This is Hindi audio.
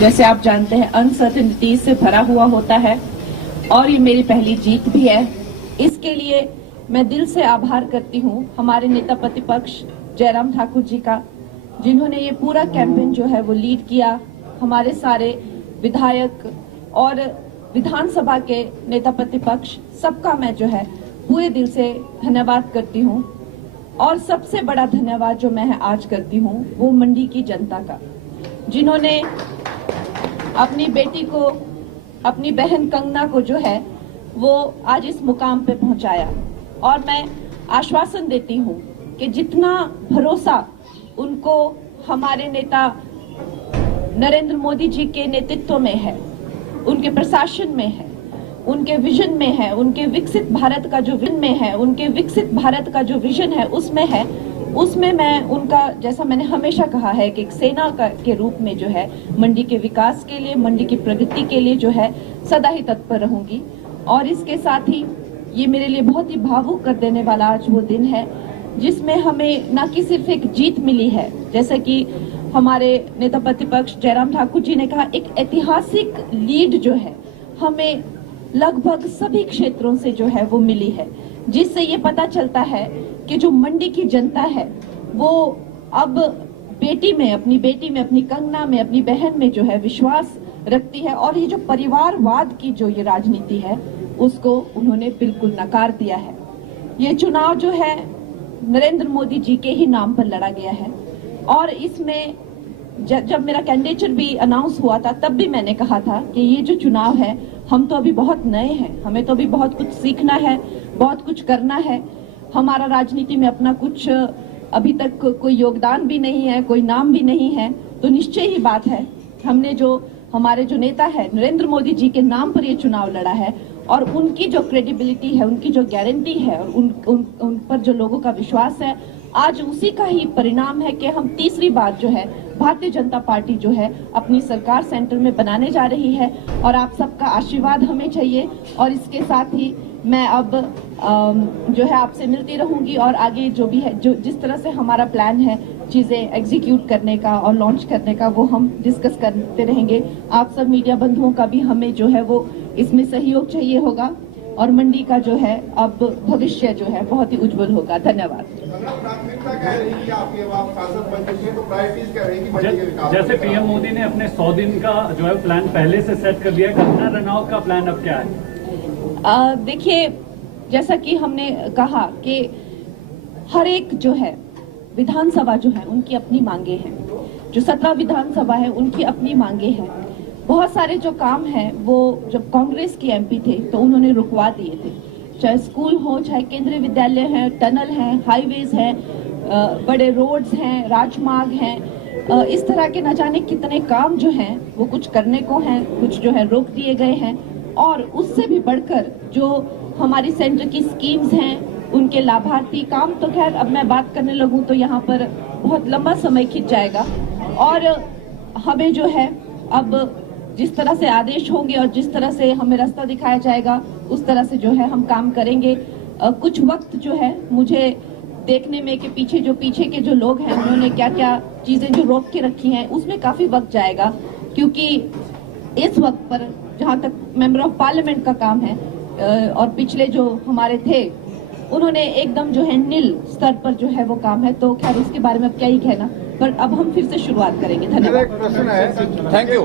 जैसे आप जानते हैं अनसर्टेनिटी से भरा हुआ होता है और ये मेरी पहली जीत भी है। इसके लिए मैं दिल से आभार करती हूँ हमारे नेता प्रतिपक्ष जयराम ठाकुर जी का, जिन्होंने ये पूरा कैंपेन जो है वो लीड किया। हमारे सारे विधायक और विधानसभा के नेता प्रतिपक्ष सबका मैं जो है पूरे दिल से धन्यवाद करती हूँ। और सबसे बड़ा धन्यवाद जो मैं आज करती हूँ वो मंडी की जनता का, जिन्होंने अपनी बेटी को, अपनी बहन कंगना को जो है वो आज इस मुकाम पे पहुंचाया। और मैं आश्वासन देती हूँ कि जितना भरोसा उनको हमारे नेता नरेंद्र मोदी जी के नेतृत्व में है, उनके प्रशासन में है, उनके विजन में है, उनके विकसित भारत का जो विजन में है, उनके विकसित भारत का जो विजन है उसमें है, उसमें मैं उनका, जैसा मैंने हमेशा कहा है कि एक सेना के रूप में जो है मंडी के विकास के लिए, मंडी की प्रगति के लिए जो है सदा ही तत्पर रहूंगी। और इसके साथ ही ये मेरे लिए बहुत ही भावुक कर देने वाला आज वो दिन है जिसमें हमें न कि सिर्फ एक जीत मिली है, जैसा कि हमारे नेता प्रतिपक्ष जयराम ठाकुर जी ने कहा, एक ऐतिहासिक लीड जो है हमें लगभग सभी क्षेत्रों से जो है वो मिली है, जिससे ये पता चलता है कि जो मंडी की जनता है वो अब बेटी में, अपनी बेटी में, अपनी कंगना में, अपनी बहन में जो है विश्वास रखती है। और ये जो परिवारवाद की जो ये राजनीति है उसको उन्होंने बिल्कुल नकार दिया है। ये चुनाव जो है नरेंद्र मोदी जी के ही नाम पर लड़ा गया है। और इसमें जब मेरा कैंडिडेचर भी अनाउंस हुआ था तब भी मैंने कहा था कि ये जो चुनाव है, हम तो अभी बहुत नए हैं, हमें तो अभी बहुत कुछ सीखना है, बहुत कुछ करना है। हमारा राजनीति में अपना कुछ अभी तक कोई योगदान भी नहीं है, कोई नाम भी नहीं है। तो निश्चय ही बात है, हमने जो हमारे जो नेता है नरेंद्र मोदी जी के नाम पर ये चुनाव लड़ा है और उनकी जो क्रेडिबिलिटी है, उनकी जो गारंटी है और उन पर जो लोगों का विश्वास है, आज उसी का ही परिणाम है कि हम तीसरी बार जो है भारतीय जनता पार्टी जो है अपनी सरकार सेंटर में बनाने जा रही है। और आप सबका आशीर्वाद हमें चाहिए। और इसके साथ ही मैं अब जो है आपसे मिलती रहूंगी और आगे जो भी है, जो जिस तरह से हमारा प्लान है चीजें एग्जीक्यूट करने का और लॉन्च करने का, वो हम डिस्कस करते रहेंगे। आप सब मीडिया बंधुओं का भी हमें जो है वो इसमें सहयोग चाहिए होगा और मंडी का जो है अब भविष्य जो है बहुत ही उज्जवल होगा। धन्यवाद। जैसे पीएम मोदी ने अपने 100 दिन का जो है प्लान पहले से सेट कर दिया, कंगना रनौत का प्लान अब क्या है? देखिए, जैसा कि हमने कहा कि हर एक जो है विधानसभा जो है उनकी अपनी मांगे हैं, जो 17 विधानसभा है उनकी अपनी मांगे हैं। बहुत सारे जो काम हैं वो जब कांग्रेस की एमपी थे तो उन्होंने रुकवा दिए थे, चाहे स्कूल हो, चाहे केंद्रीय विद्यालय हैं, टनल हैं, हाईवेज हैं, बड़े रोड्स हैं, राजमार्ग हैं, इस तरह के न जाने कितने काम जो हैं वो कुछ करने को हैं, कुछ जो है रोक दिए गए हैं। और उससे भी बढ़कर जो हमारी सेंटर की स्कीम्स हैं, उनके लाभार्थी काम, तो खैर अब मैं बात करने लगूं तो यहाँ पर बहुत लंबा समय खिंच जाएगा। और हमें जो है अब जिस तरह से आदेश होंगे और जिस तरह से हमें रास्ता दिखाया जाएगा उस तरह से जो है हम काम करेंगे। कुछ वक्त जो है मुझे देखने में कि पीछे के जो लोग हैं उन्होंने क्या क्या चीजें जो रोक के रखी हैं उसमें काफी वक्त जाएगा, क्योंकि इस वक्त पर जहां तक मेंबर ऑफ पार्लियामेंट का काम है और पिछले जो हमारे थे उन्होंने एकदम जो है नील स्तर पर जो है वो काम है, तो खैर उसके बारे में अब क्या ही कहना, पर अब हम फिर से शुरुआत करेंगे। धन्यवाद। Thank you.